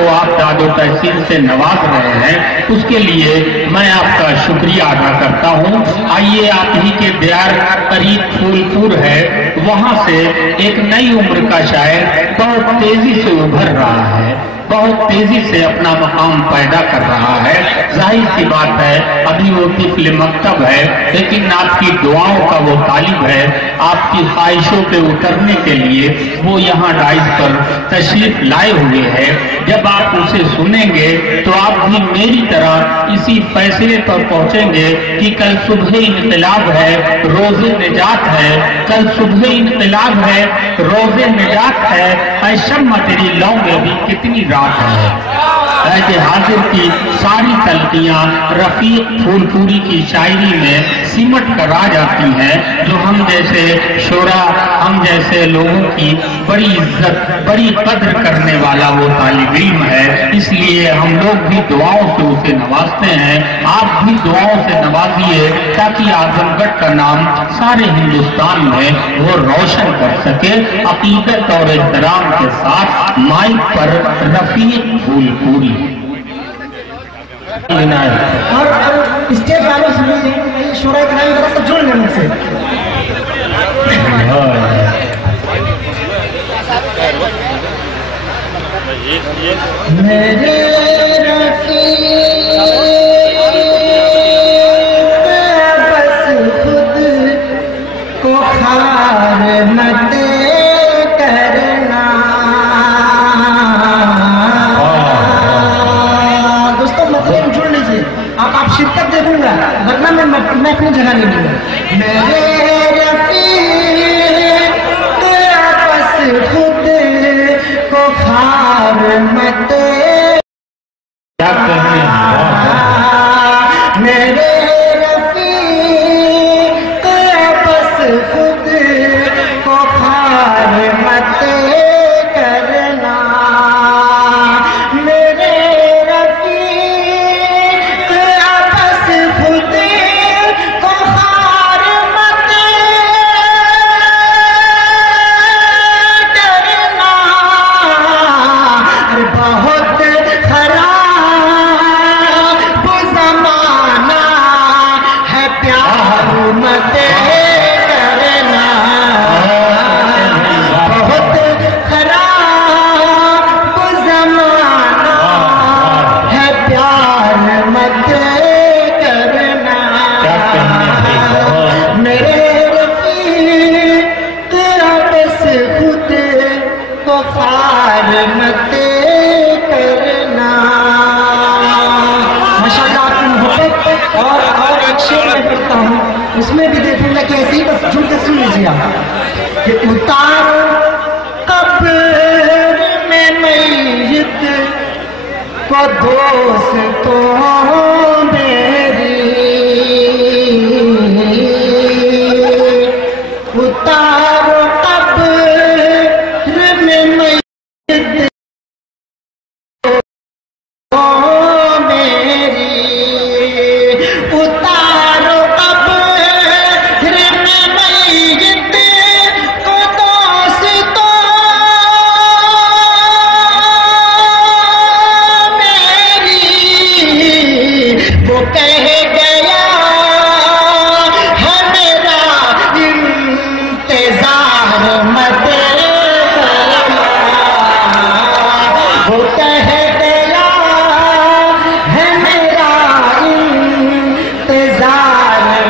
को आप दादो तहसील से नवाज रहे हैं, उसके लिए मैं आपका शुक्रिया अदा करता हूँ। आइए, आप ही के दियार करीब फूलपुर है, वहाँ से एक नई उम्र का शायर बहुत तेजी से उभर रहा है, बहुत तेजी से अपना मकाम पैदा कर रहा है। जाहिर सी बात है, अभी वो तिफल मकतब है, लेकिन आपकी दुआओं का वो तालिब है। आपकी ख्वाहिशों पे उतरने के लिए वो यहाँ डाइस पर तशरीफ लाए हुए हैं। जब आप उसे सुनेंगे तो आप भी मेरी तरह इसी फैसले पर पहुंचेंगे कि कल सुबह इनकलाब है, रोजे निजात है, कल सुबह इनकलाब है, रोजे निजात है, ऐ शम्मा तेरी लौ में अभी कितनी रात है। ऐसे हाजिर की सारी तलकियां रफीक फूलपुरी की शायरी में सिमट कर आ जाती हैं, जो हम जैसे शोरा, हम जैसे लोगों की बड़ी इज्जत, बड़ी कद्र करने वाला वो तालिब इल्म है। इसलिए हम लोग भी दुआओं से उसे नवाजते हैं। आप भी दुआओं से नवाजिए ताकि आजमगढ़ का नाम सारे हिंदुस्तान में वो रोशन कर सके। अकीदत और एहतराम के साथ माइक पर रफीक फूलपुरी। और स्टेज वालों से शोरा की तरफ से जुड़ लेने से मेरे बस खुद को खार मत करना। दोस्तों मतलब जुड़ लीजिए, आप शिरकत देखूंगा, वरना मैं अपनी जगह नहीं दूंगा। मेरे बस खुद को खार मत क्या कहने मेरे रफीक बस खुद को खार मत करना। मेरे रफीक बस खुद को खार मत करना। अरे बहुत खराब ज़माना है, प्यार मत करना। बहुत खराब ज़माना है, प्यार मत करना। मेरे रफीक बस खुद को खार मत करना। माशाअल्लाह, आपकी मोहब्बत और एक शेर मैं पढ़ता हूँ, उसमें भी देखूंगा कि ऐसे ही बस जुड़ के सुन लीजिए आप कि उतारो कब्र में मैयत को दोस्तों मेरी, उतारो कब्र में मैयत मेरी, उतारो कब्र में मैयत को दोस्तों मेरी। वो कह गया है मेरा इंतजार मत करना। वो कह गया है मेरा इंतजार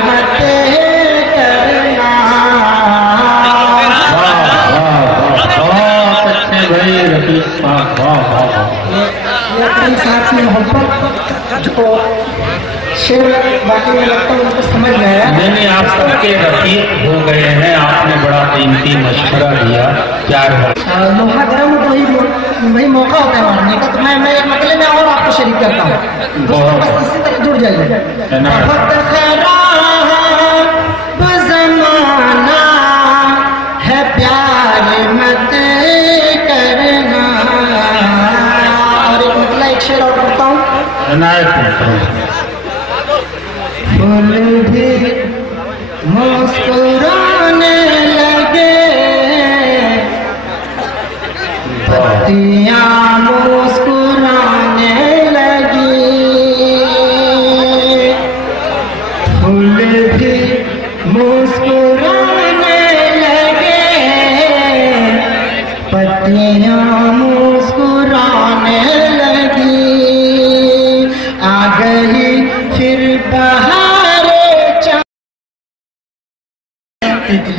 मत करना। बहुत अच्छे भाई रफीक साहब, ये अपनी साथ में मोहब्बत जो शेर बाकी में लगता है उनको समझ में आया। मैंने आप सबके रफीक हो गए हैं, आपने बड़ा कीमती मशवरा दिया, प्यार लोहा गर्म तो वही मौका होता है मारने का। तो मैं एक मसले में और आपको शरीक करता हूँ, बस इसी तरह जुड़ जाइए। बहुत खराब ज़माना है, प्यार मत करना। और एक मतलब एक शेर और पढ़ता हूँ। फूल भी मुस्कुराने लगे, पत्तियाँ मुस्कुरा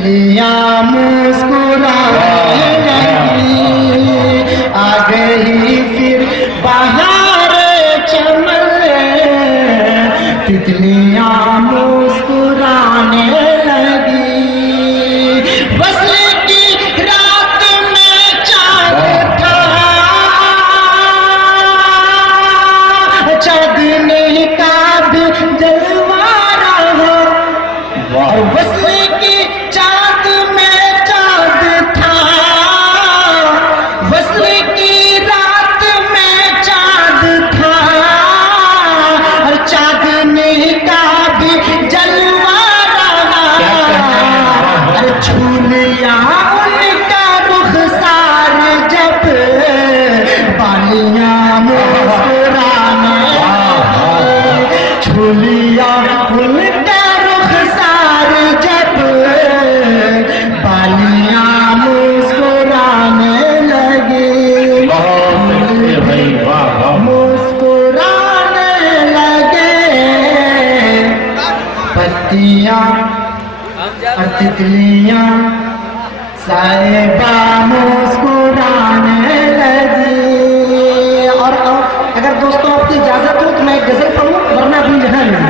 तितलियां मुस्कुराने लगी, आ गई फिर बाहर चमन, तितलियां मुस्कुराने लगी। वसल की रात में चांद था, चांदनी का भी जलवा रहा, और वसल की चांद में चांद था, वसल की रात में चांद था, और चांदनी का भी जलवा रहा। अरे छू लिया उनका रुखसार जब बालियां मुस्कुराने, छू लिया उनका रुखसार जब बालियां मुस्कुराने लगी, मुस्कुराने लगे। पत्तियां और तितलियां साहिबा मुस्कुराने लगी। और अगर दोस्तों आपकी इजाजत हो तो मैं एक गजल पढ़ूं, वरना अभी यहाँ नहीं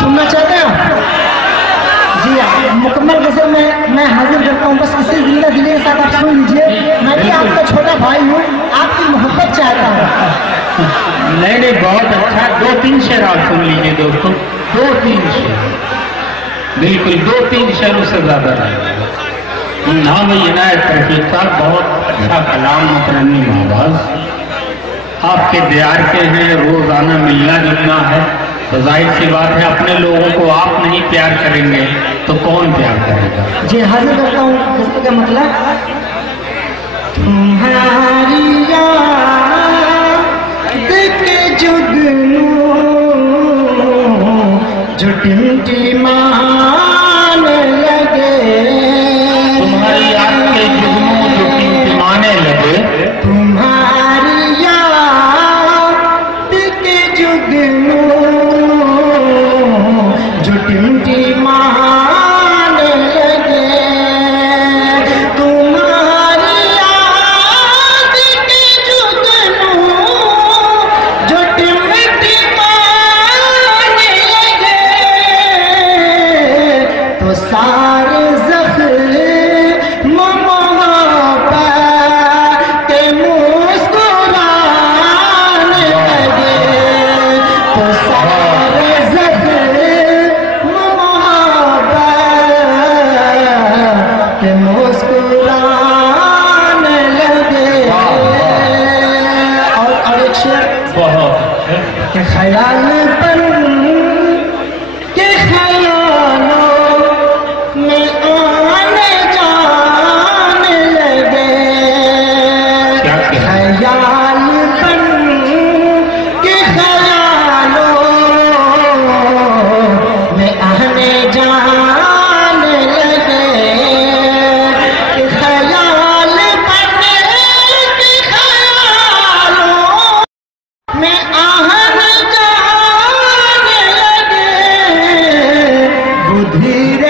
सुनना चाहते हो? जी हाँ, मुकम्मल गजल में मैं हाजिर करता हूँ। बस इसी जिंदा दिली के साथ आप सुन लीजिए। मैं भी आपका छोटा भाई हूँ, आपकी मोहब्बत चाहता हूँ। नहीं, बहुत अच्छा। 2-3 शेर आप सुन लीजिए दोस्तों, 2-3 शेर, बिल्कुल 2-3 शेरों से ज्यादा नहीं। हाँ भाई, इनायत तौफीक साहब, बहुत अच्छा कलाम, मुतरन्निम आवाज, आपके दियार के हैं, रोजाना मिलना जुलना है, तो जाहिर सी बात है अपने लोगों को आप नहीं प्यार करेंगे तो कौन प्यार करेगा। जी हाजिर करता हूँ। गजल का मतलब, तुम्हारी याद के जुगनू जो टिमटिमाने लगे, तुम्हारी याद के जुगनू जो टिमटिमाने लगे, तुम्हारी याद के जुगनू जो टिमटिमाने लगे, तुम्हारी याद के जुगनू जो टिमटिमाने लगे, तो सारे ज़ख्म मोहब्बत के मुस्कुराने लगे, तो सारे ज़ख्म मोहब्बत के मुस्कुराने लगे। और एक शेर बहुत के ख्याल बन के ख्यालों में आने जाने लगे, क्या ख्याल बन के ख्यालों में आने जाने लगे, ख्याल बन के ख्यालों में आने जाने लगे, वो धीरे